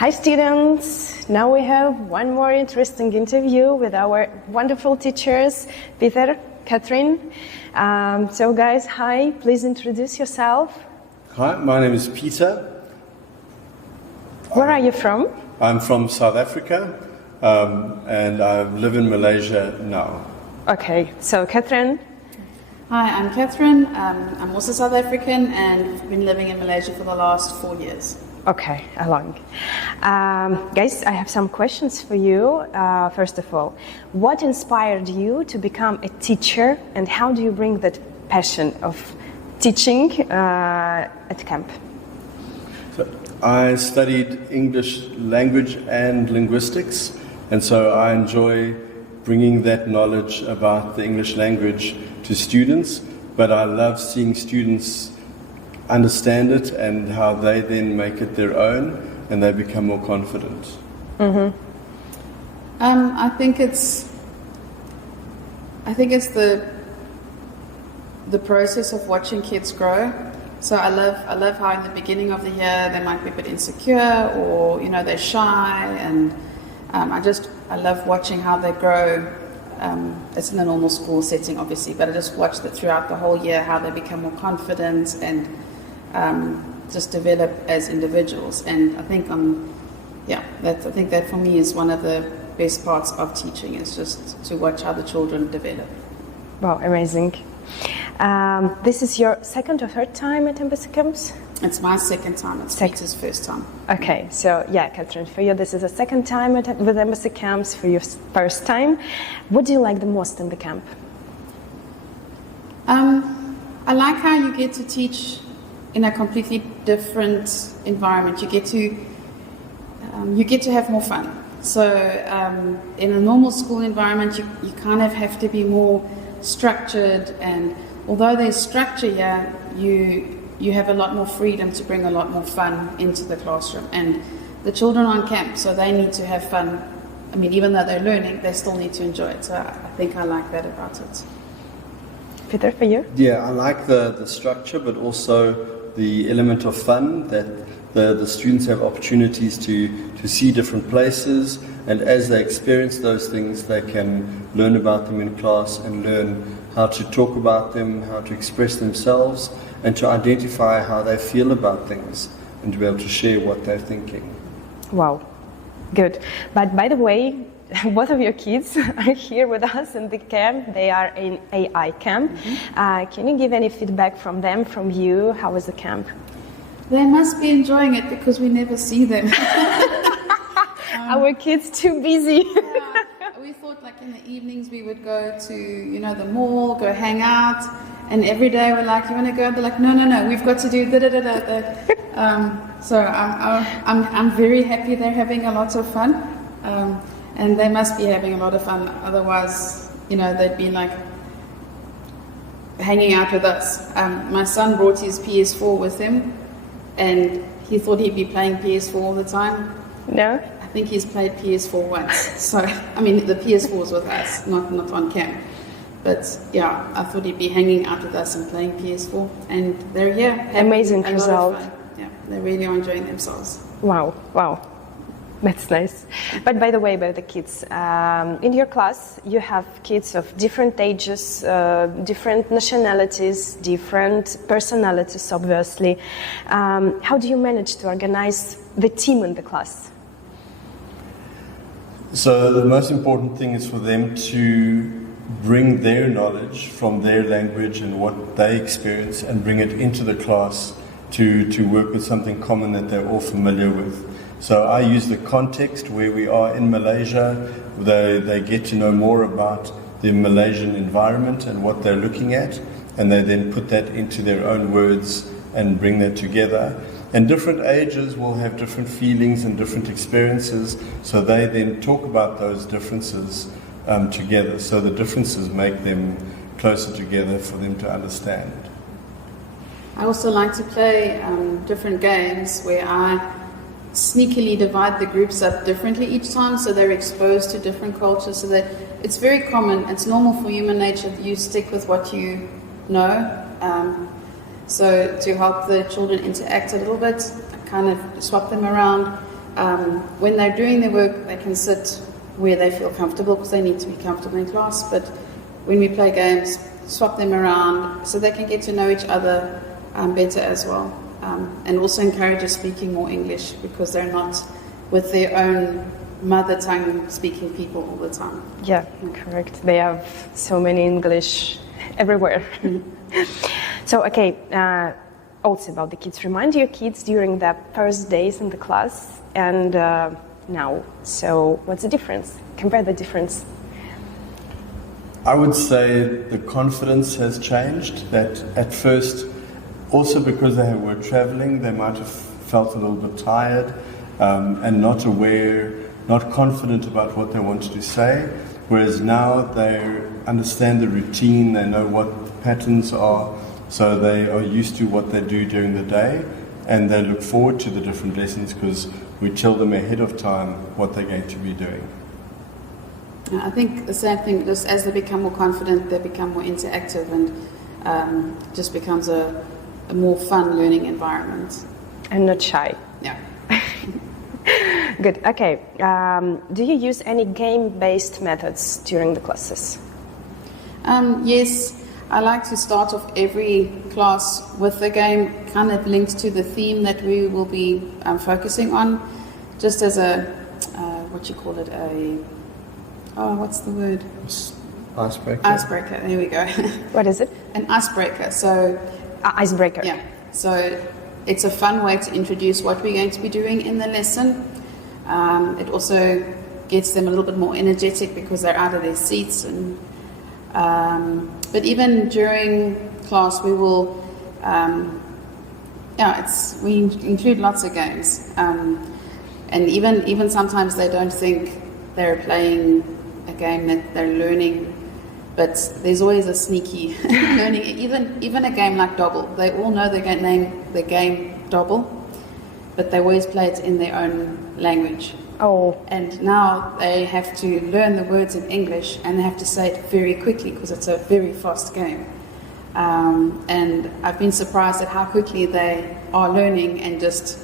Hi students! Now we have one more interesting interview with our wonderful teachers, Peter, Catherine. So guys, hi, please introduce yourself. Hi, my name is Peter. Where are you from? I'm from South Africa and I live in Malaysia now. Okay, so Catherine. Hi, I'm Catherine. I'm also South African and I've been living in Malaysia for the last 4 years. Okay, along. Guys, I have some questions for you. First of all, what inspired you to become a teacher and how do you bring that passion of teaching at camp? So I studied English language and linguistics, and so I enjoy bringing that knowledge about the English language to students, but I love seeing students understand it and how they then make it their own and they become more confident. Mm-hmm. I think it's the process of watching kids grow. So I love how in the beginning of the year they might be a bit insecure or they're shy, and I love watching how they grow. It's in a normal school setting obviously, but I just watch that throughout the whole year how they become more confident and just develop as individuals. And I think that for me is one of the best parts of teaching, is just to watch how the children develop. Wow, amazing. This is your second or third time at Embassy Camps? It's my second time. It's Peter's first time. Okay, so yeah, Catherine, for you this is the second time with Embassy Camps, for your first time. What do you like the most in the camp? I like how you get to teach in a completely different environment. You get to have more fun. So in a normal school environment, you kind of have to be more structured, and although there's structure here, you have a lot more freedom to bring a lot more fun into the classroom. And the children on camp, so they need to have fun. I mean, even though they're learning, they still need to enjoy it. So I think I like that about it. Peter, for you? Yeah, I like the structure, but also the element of fun, that the students have opportunities to see different places, and as they experience those things, they can learn about them in class and learn how to talk about them, how to express themselves, and to identify how they feel about things, and to be able to share what they're thinking. Wow, good. But by the way, both of your kids are here with us in the camp. They are in AI camp. Mm-hmm. Can you give any feedback from them, from you? How was the camp? They must be enjoying it because we never see them. Our kids too busy. Yeah, we thought like in the evenings we would go to the mall, go hang out, and every day we're like, you want to go? They're like, no, we've got to do da. So I'm very happy they're having a lot of fun. And they must be having a lot of fun, otherwise, they'd be like hanging out with us. My son brought his PS4 with him, and he thought he'd be playing PS4 all the time. No? I think he's played PS4 once. So, I mean, the PS4 was with us, not on camp. But yeah, I thought he'd be hanging out with us and playing PS4, and they're here. Amazing result. Yeah, they're really enjoying themselves. Wow. That's nice. But by the way, about the kids, in your class you have kids of different ages, different nationalities, different personalities, obviously. How do you manage to organize the team in the class? So the most important thing is for them to bring their knowledge from their language and what they experience and bring it into the class to work with something common that they're all familiar with. So I use the context where we are in Malaysia. They get to know more about the Malaysian environment and what they're looking at, and they then put that into their own words and bring that together. And different ages will have different feelings and different experiences, so they then talk about those differences together. So the differences make them closer together for them to understand. I also like to play different games where I sneakily divide the groups up differently each time, so they're exposed to different cultures, so that it's very common, it's normal for human nature, you stick with what you know. So to help the children interact a little bit, I kind of swap them around. when they're doing their work, they can sit where they feel comfortable because they need to be comfortable in class. But when we play games, swap them around so they can get to know each other better as well. And also encourage us speaking more English because they're not with their own mother tongue speaking people all the time. Yeah, correct. They have so many English everywhere. So, okay, also about the kids. Remind your kids during the first days in the class and now. So, what's the difference? Compare the difference. I would say the confidence has changed. That at first, also because they were traveling, they might have felt a little bit tired and not aware, not confident about what they wanted to say. Whereas now they understand the routine, they know what the patterns are, so they are used to what they do during the day, and they look forward to the different lessons because we tell them ahead of time what they're going to be doing. I think the same thing, just as they become more confident, they become more interactive and just becomes a more fun learning environment. And not shy. Yeah. Good. Okay. Do you use any game-based methods during the classes? Yes. I like to start off every class with a game kind of linked to the theme that we will be focusing on, just as a, what's the word? Icebreaker. Icebreaker, there we go. What is it? An icebreaker. So, icebreaker. yeah. So it's a fun way to introduce what we're going to be doing in the lesson. It also gets them a little bit more energetic because they're out of their seats. And but even during class, we will, we include lots of games. And even sometimes they don't think they're playing a game that they're learning, but there's always a sneaky learning. Even a game like Dobble, they all know the game Dobble, but they always play it in their own language. Oh. And now they have to learn the words in English and they have to say it very quickly because it's a very fast game. And I've been surprised at how quickly they are learning and just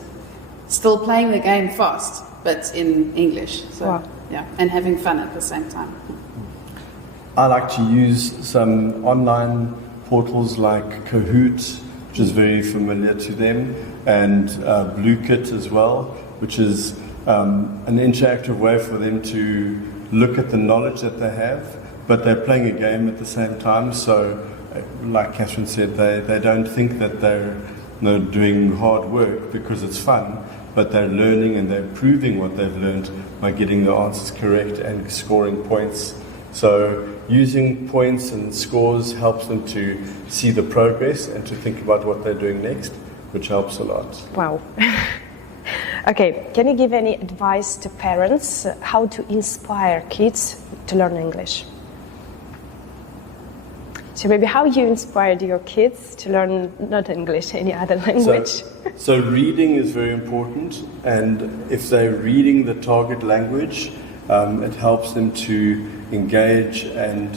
still playing the game fast, but in English. So, wow. Yeah, and having fun at the same time. I like to use some online portals like Kahoot, which is very familiar to them, and BlueKit as well, which is an interactive way for them to look at the knowledge that they have, but they're playing a game at the same time. So, like Catherine said, they don't think that they're doing hard work because it's fun, but they're learning and they're proving what they've learned by getting the answers correct and scoring points. So using points and scores helps them to see the progress and to think about what they're doing next, which helps a lot. Wow. Okay, can you give any advice to parents how to inspire kids to learn English? So maybe how you inspired your kids to learn not English, any other language? So reading is very important, and if they're reading the target language, it helps them to engage and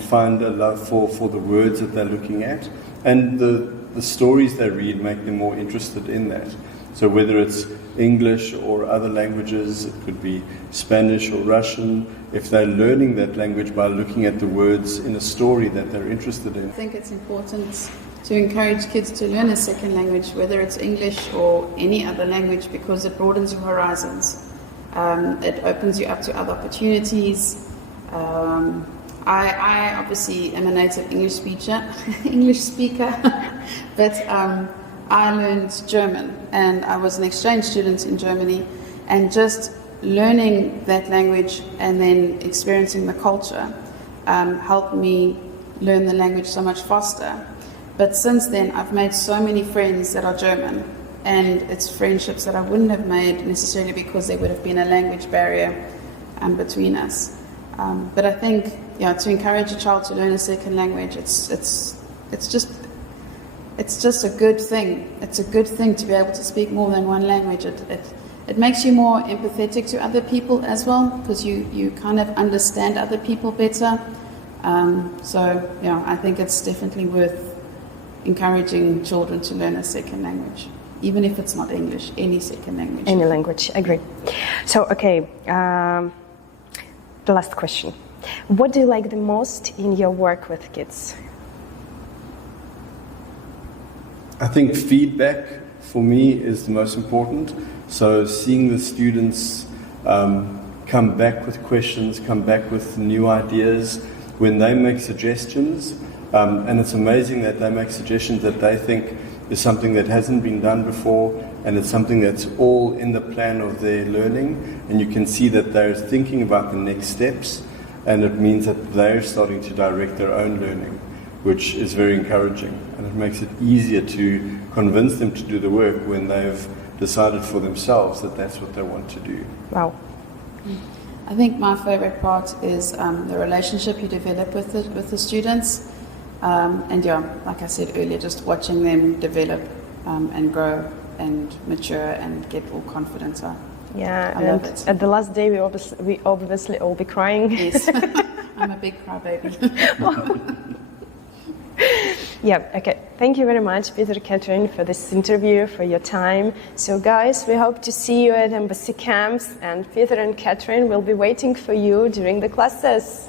find a love for the words that they're looking at. And the stories they read make them more interested in that. So whether it's English or other languages, it could be Spanish or Russian, if they're learning that language by looking at the words in a story that they're interested in. I think it's important to encourage kids to learn a second language, whether it's English or any other language, because it broadens your horizons. It opens you up to other opportunities. I obviously am a native English speaker, but I learned German, and I was an exchange student in Germany, and just learning that language and then experiencing the culture helped me learn the language so much faster. But since then, I've made so many friends that are German, and it's friendships that I wouldn't have made necessarily because there would have been a language barrier between us. But I think, to encourage a child to learn a second language, it's just a good thing. It's a good thing to be able to speak more than one language. It makes you more empathetic to other people as well, because you kind of understand other people better. I think it's definitely worth encouraging children to learn a second language. even if it's not English, any second language. Any language, agree. So, okay, the last question. What do you like the most in your work with kids? I think feedback for me is the most important. So seeing the students come back with questions, come back with new ideas, when they make suggestions, and it's amazing that they make suggestions that they think is something that hasn't been done before, and it's something that's all in the plan of their learning, and you can see that they're thinking about the next steps, and it means that they're starting to direct their own learning, which is very encouraging, and it makes it easier to convince them to do the work when they've decided for themselves that that's what they want to do. Wow. I think my favorite part is the relationship you develop with the students. And yeah, like I said earlier, just watching them develop and grow and mature and get all confidence out. Yeah, I and love it. at the last day, we obviously all be crying. Yes, I'm a big crybaby. Yeah, okay. Thank you very much, Peter and Catherine, for this interview, for your time. So, guys, we hope to see you at embassy camps, and Peter and Catherine will be waiting for you during the classes.